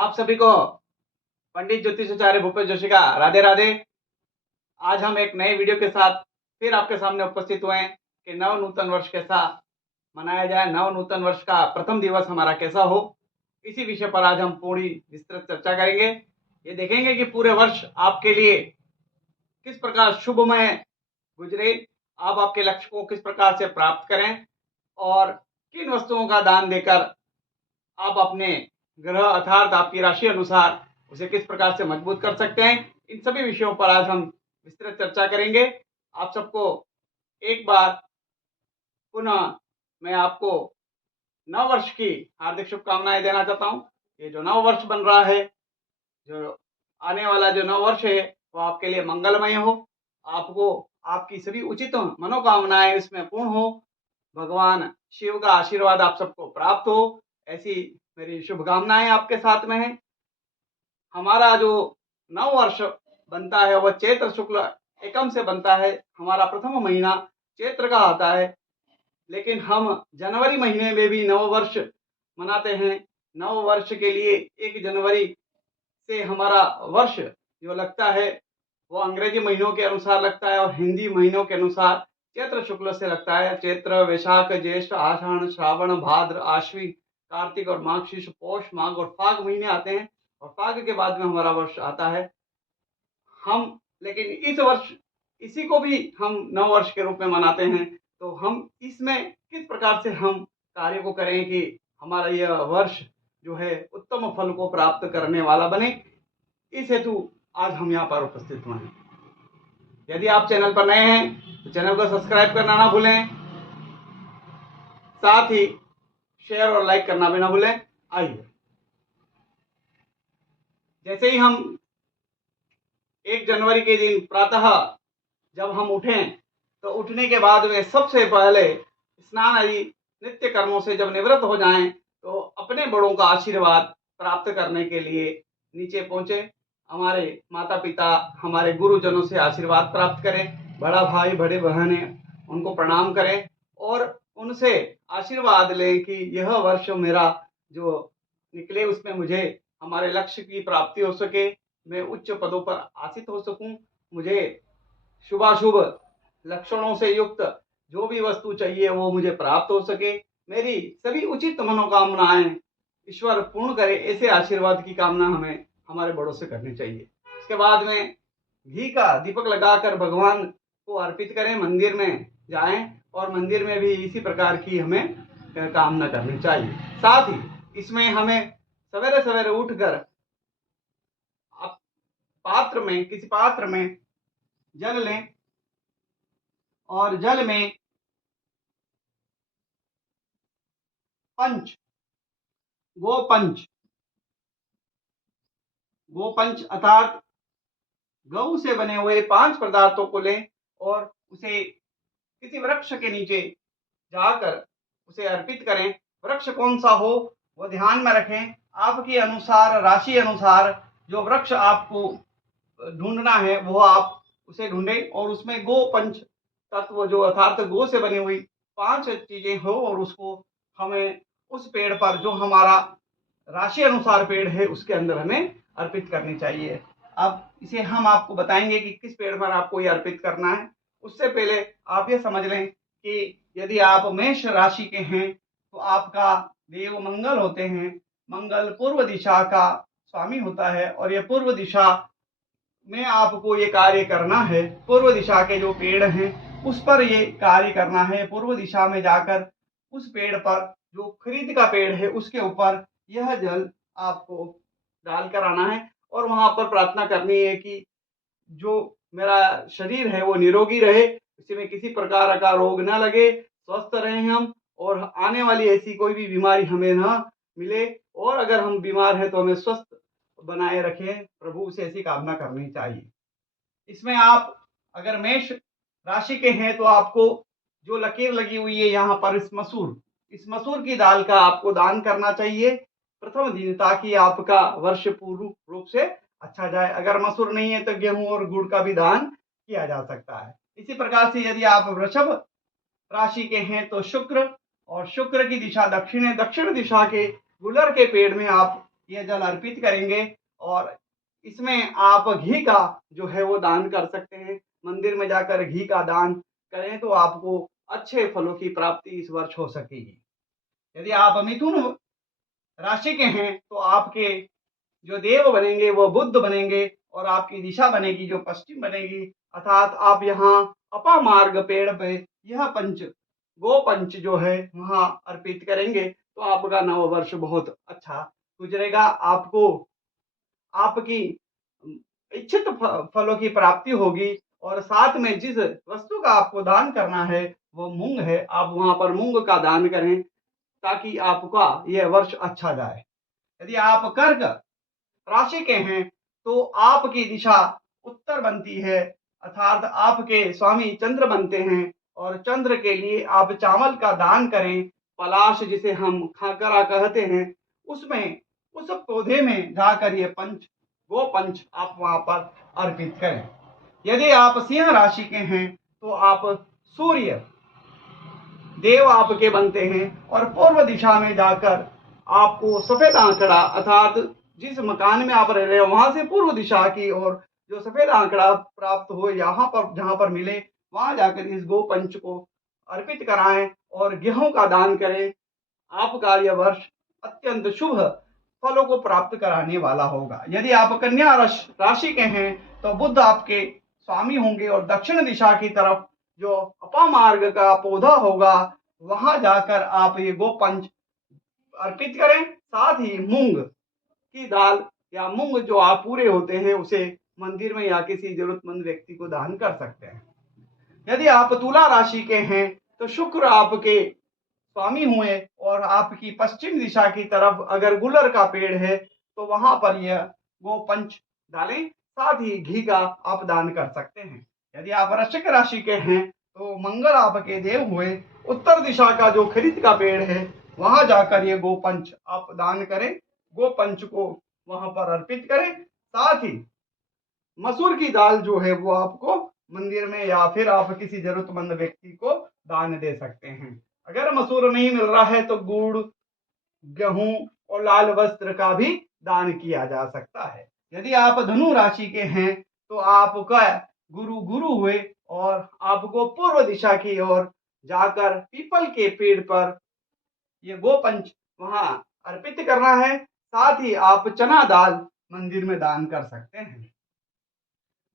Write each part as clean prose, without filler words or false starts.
आप सभी को पंडित ज्योतिषाचार्य भूपेश जोशी का राधे राधे। आज हम एक नए वीडियो के साथ फिर आपके सामने उपस्थित हुए हैं कि नव नूतन वर्ष कैसा मनाया जाए, नव नूतन वर्ष का प्रथम दिवस हमारा कैसा हो। इसी विषय पर आज हम पूरी विस्तृत चर्चा करेंगे। ये देखेंगे कि पूरे वर्ष आपके लिए किस प्रकार शुभमय गुजरे, आप आपके लक्ष्य को किस प्रकार से प्राप्त करें और किन वस्तुओं का दान देकर आप अपने ग्रह अर्थात आपकी राशि अनुसार उसे किस प्रकार से मजबूत कर सकते हैं। इन सभी विषयों पर आज हम विस्तृत चर्चा करेंगे। आप सबको एक बार पुनः मैं आपको नव वर्ष की हार्दिक शुभकामनाएं देना चाहता हूं। ये जो नव वर्ष बन रहा है, जो आने वाला जो नव वर्ष है, वो आपके लिए मंगलमय हो। आपको आपकी सभी उचित मनोकामनाएं इसमें पूर्ण हो। भगवान शिव का आशीर्वाद आप सबको प्राप्त हो, ऐसी मेरी शुभकामनाएं आपके साथ में है। हमारा जो नव वर्ष बनता है वह चैत्र शुक्ल एकम से बनता है। हमारा प्रथम महीना चैत्र का आता है, लेकिन हम जनवरी महीने में भी नव वर्ष मनाते हैं। नव वर्ष के लिए 1 जनवरी से हमारा वर्ष जो लगता है वो अंग्रेजी महीनों के अनुसार लगता है और हिंदी महीनों के अनुसार चैत्र शुक्ल से लगता है। चैत्र, वैशाख, ज्येष्ठ, आषाढ़, श्रावण, भाद्र, आश्विन, कार्तिक और माघ, पौष, माघ और फाग महीने आते हैं और फाग के बाद में हमारा वर्ष आता है। हम लेकिन इस वर्ष इसी को भी हम नव वर्ष के रूप में मनाते हैं। तो हम इसमें किस प्रकार से हम कार्य को करें कि हमारा यह वर्ष जो है उत्तम फल को प्राप्त करने वाला बने, इस हेतु आज हम यहाँ पर उपस्थित हुए हैं। यदि आप चैनल पर नए हैं तो चैनल को सब्सक्राइब करना ना भूलें, साथ ही शेयर और लाइक करना भी ना भूलें। आइए, जैसे ही हम 1 जनवरी के दिन प्रातः जब हम उठें तो उठने के बाद में सबसे पहले स्नान आदि नित्य कर्मों से जब निवृत्त हो जाएं तो अपने बड़ों का आशीर्वाद प्राप्त करने के लिए नीचे पहुंचे। हमारे माता पिता, हमारे गुरुजनों से आशीर्वाद प्राप्त करें। बड़ा भाई, बड़े बहन है, उनको प्रणाम करें और उनसे आशीर्वाद लें कि यह वर्ष मेरा जो निकले उसमें मुझे हमारे लक्ष्य की प्राप्ति हो सके, मैं उच्च पदों पर आसीन हो सकूं, मुझे शुभाशुभ लक्षणों से युक्त जो भी वस्तु चाहिए वो मुझे प्राप्त हो सके, मेरी सभी उचित मनोकामनाएं ईश्वर पूर्ण करे, ऐसे आशीर्वाद की कामना हमें हमारे बड़ों से करनी चाहिए। इसके बाद में घी का दीपक लगाकर भगवान को अर्पित करें, मंदिर में जाएं और मंदिर में भी इसी प्रकार की हमें कामना करनी चाहिए। साथ ही इसमें हमें सवेरे सवेरे उठकर किसी पात्र में जल लें और जल में गोपंच अर्थात गऊ से बने हुए 5 पदार्थों को लें और उसे किसी वृक्ष के नीचे जाकर उसे अर्पित करें। वृक्ष कौन सा हो वो ध्यान में रखें। आपके अनुसार, राशि अनुसार जो वृक्ष आपको ढूंढना है वो आप उसे ढूंढें और उसमें गो पंच तत्व जो अर्थात गो से बनी हुई 5 चीजें हो और उसको हमें उस पेड़ पर जो हमारा राशि अनुसार पेड़ है उसके अंदर हमें अर्पित करनी चाहिए। अब इसे हम आपको बताएंगे कि किस पेड़ पर आपको ये अर्पित करना है। उससे पहले आप ये समझ लें कि यदि आप मेष राशि के हैं तो आपका देव मंगल होते हैं। मंगल पूर्व दिशा का स्वामी होता है और ये पूर्व दिशा में आपको ये कार्य करना है। पूर्व दिशा के जो पेड़ हैं उस पर ये कार्य करना है। पूर्व दिशा में जाकर उस पेड़ पर जो खरीद का पेड़ है उसके ऊपर यह जल आपको डालकर आना है और वहां पर प्रार्थना करनी है कि जो मेरा शरीर है वो निरोगी रहे, इसमें किसी प्रकार का रोग ना लगे, स्वस्थ रहें हम और आने वाली ऐसी कोई भी बीमारी हमें ना मिले और अगर हम बीमार हैं तो हमें स्वस्थ बनाए रखें। प्रभु से ऐसी कामना करनी चाहिए। इसमें आप अगर मेष राशि के हैं तो आपको जो लकीर लगी हुई है यहाँ पर इस मसूर की दाल का आपको दान करना चाहिए प्रथम दिन, ताकि आपका वर्ष पूर्ण रूप से अच्छा जाए। अगर मसूर नहीं है तो गेहूं और गुड़ का भी दान किया जा सकता है। इसी प्रकार से यदि आप वृषभ राशि के हैं तो शुक्र की दिशा दक्षिण है। दक्षिण दिशा के गुलर के पेड़ में आप ये जल अर्पित करेंगे और इसमें आप घी का जो है वो दान कर सकते हैं। मंदिर में जाकर घी का दान करें तो आपको अच्छे फलों की प्राप्ति इस वर्ष हो सकेगी। यदि आप मिथुन राशि के हैं तो आपके जो देव बनेंगे वो बुध बनेंगे और आपकी दिशा बनेगी जो पश्चिम बनेगी, अर्थात आप यहाँ अपामार्ग पेड़ पे यह पंच गो पंच जो है वहां अर्पित करेंगे तो आपका नव वर्ष बहुत अच्छा गुजरेगा। आपको आपकी इच्छित फलों की प्राप्ति होगी और साथ में जिस वस्तु का आपको दान करना है वो मूंग है, आप वहां पर मूंग का दान करें ताकि आपका यह वर्ष अच्छा जाए। यदि आप कर्क राशि के हैं तो आपकी दिशा उत्तर बनती है, अर्थात आपके स्वामी चंद्र बनते हैं और चंद्र के लिए आप चावल का दान करें। पलाश जिसे हम खाकरा कहते हैं उसमें उस पौधे में जाकर ये पंच वो पंच आप वहां पर अर्पित करें। यदि आप सिंह राशि के हैं तो आप सूर्य देव आपके बनते हैं और पूर्व दिशा में जाकर आपको सफेद आंकड़ा अर्थात जिस मकान में आप रह रहे हो वहां से पूर्व दिशा की और जो सफेद आंकड़ा प्राप्त हो यहाँ पर जहां पर मिले वहां जाकर इस गो पंच को अर्पित कराएं और गेहूं का दान करें। आपका यह वर्ष अत्यंत शुभ फलों को प्राप्त कराने वाला होगा। यदि आप कन्या राशि के हैं तो बुध आपके स्वामी होंगे और दक्षिण दिशा की तरफ जो अपामार्ग का पौधा होगा वहां जाकर आप ये गोपंच अर्पित करें। साथ ही मूंग की दाल या मूंग जो आप पूरे होते हैं उसे मंदिर में या किसी जरूरतमंद व्यक्ति को दान कर सकते हैं। यदि आप तुला राशि के हैं तो शुक्र आपके स्वामी हुए और आपकी पश्चिम दिशा की तरफ अगर गुलर का पेड़ है तो वहां पर यह गोपंच डालें, साथ ही घी का आप दान कर सकते हैं। यदि आप वृश्चिक राशि के हैं तो मंगल आपके देव हुए, उत्तर दिशा का जो खरीद का पेड़ है वहां जाकर ये गोपंच आप दान करें, गोपंच को वहां पर अर्पित करें। साथ ही मसूर की दाल जो है वो आपको मंदिर में या फिर आप किसी जरूरतमंद व्यक्ति को दान दे सकते हैं। अगर मसूर नहीं मिल रहा है तो गुड़, गेहूं और लाल वस्त्र का भी दान किया जा सकता है। यदि आप धनु राशि के हैं तो आपका गुरु हुए और आपको पूर्व दिशा की ओर जाकर पीपल के पेड़ पर ये गोपंच वहां अर्पित करना है। साथ ही आप चना दाल मंदिर में दान कर सकते हैं।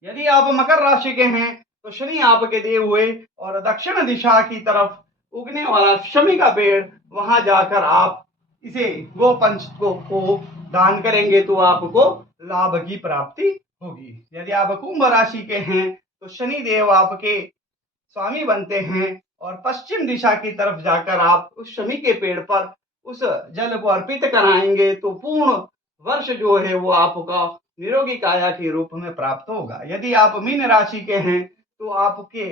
यदि आप मकर राशि के हैं तो शनि आपके देव हुए और दक्षिण दिशा की तरफ उगने वाला शमी का पेड़ वहां जाकर आप इसे गोपंच को दान करेंगे तो आपको लाभ की प्राप्ति होगी। यदि आप कुंभ राशि के हैं तो शनि देव आपके स्वामी बनते हैं और पश्चिम दिशा की तरफ जाकर आप उस शमी के पेड़ पर उस जल को अर्पित कराएंगे तो पूर्ण वर्ष जो है वो आपका निरोगी काया के रूप में प्राप्त होगा। यदि आप मीन राशि के हैं तो आपके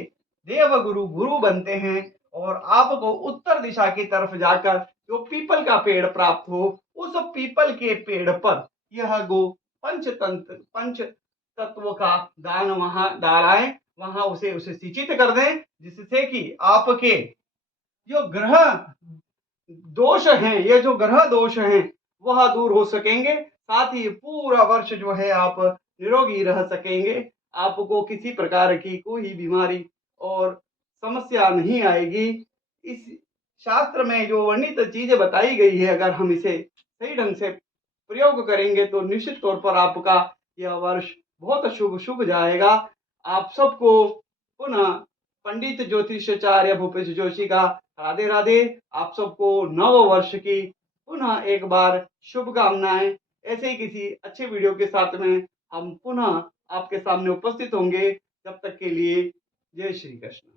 देव गुरु बनते हैं और आपको उत्तर दिशा की तरफ जाकर जो पीपल का पेड़ प्राप्त हो उस पीपल के पेड़ पर यह गो पंच तत्व का दान वहां डालाएं, वहां उसे सिंचित कर दें जिससे कि आपके जो ग्रह दोष हैं, ये जो ग्रह दोष हैं वह दूर हो सकेंगे। साथ ही पूरा वर्ष जो है आप निरोगी रह सकेंगे, आपको किसी प्रकार की कोई बीमारी और समस्या नहीं आएगी। इस शास्त्र में जो वर्णित चीजें बताई गई है अगर हम इसे सही ढंग से प्रयोग करेंगे तो निश्चित तौर पर आपका यह वर्ष बहुत शुभ जाएगा। आप सबको पुनः पंडित ज्योतिषाचार्य भूपेश जोशी का राधे राधे। आप सबको नव वर्ष की पुनः एक बार शुभकामनाएं। ऐसे ही किसी अच्छे वीडियो के साथ में हम पुनः आपके सामने उपस्थित होंगे। तब तक के लिए जय श्री कृष्ण।